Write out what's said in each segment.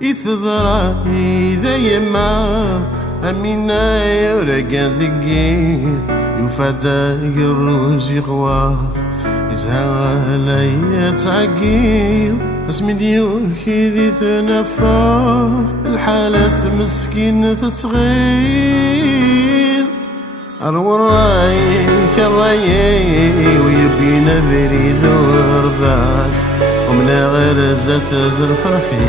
يثضرى إذا يما أمينا يورقا ذقيت يفدى الروج يغواف يزهى عليا تعقيل اسمي ديوكي ذي تنفى الحالة مسكين تصغير أروى الرايك الرايي ويبينا بريد ورباس ومن غير زات ذر فرحي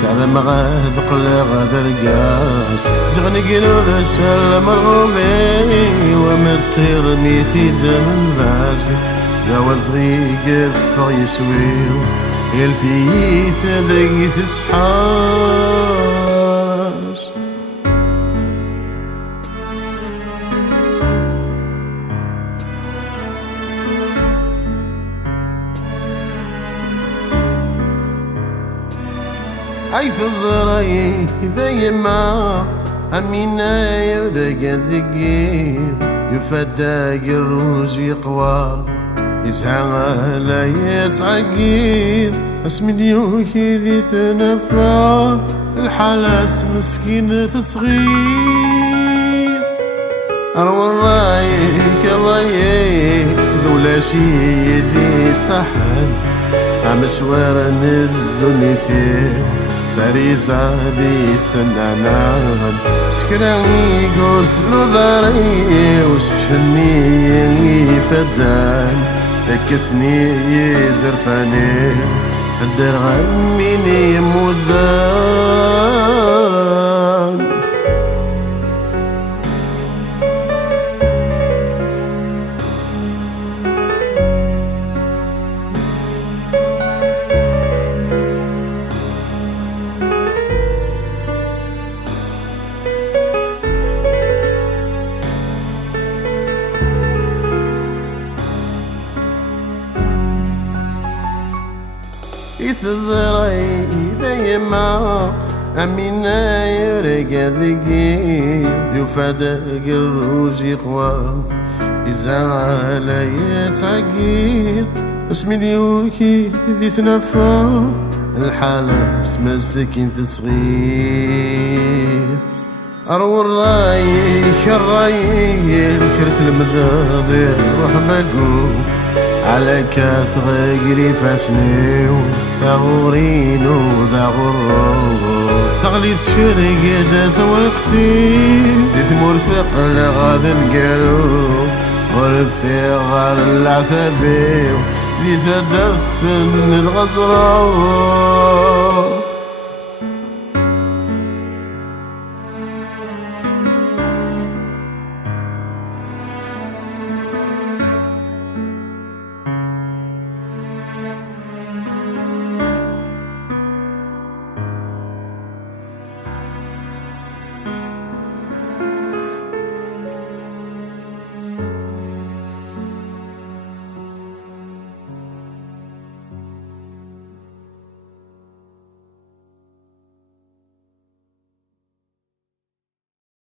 سلام غاد قل غاد القاس زغني قلو رسال مرغوبي ومطير ميثي دم الباس داوا صغي قفا يسويو يلثيث ذاقي تسحاس عيث الضراي إذا يما أمينا يودق الذقيد يفدى الروج يقوى يسعى لا يتعقيد اسمي ديوكي ذي تنفى الحلاس مسكين تصغير أروى الرايك الرايك ذولا شي يدي صحن عمسوار الدنيا ثير تاريزا ذي سنانان سكراني قوسلو ضاري وسفشني فدان اكسني يزرفاني الدر غميني مذان يثضري إذا يما أمينا يرقى ذقيل يفدى الروج يقوى يزعى لا يتعقيل اسمي ديوكي ذي تنفى الحالة اسم السكين تصغير أروى الرايك الرايك كرت المذاضي روح بقول على كاث غيري فاسنيو ثغورين وذا غرور تغليت شرق داث والقثير دي ثمور ثقل غاد نقالو ورفي غار العثابيو دي ثدف سن الغزراو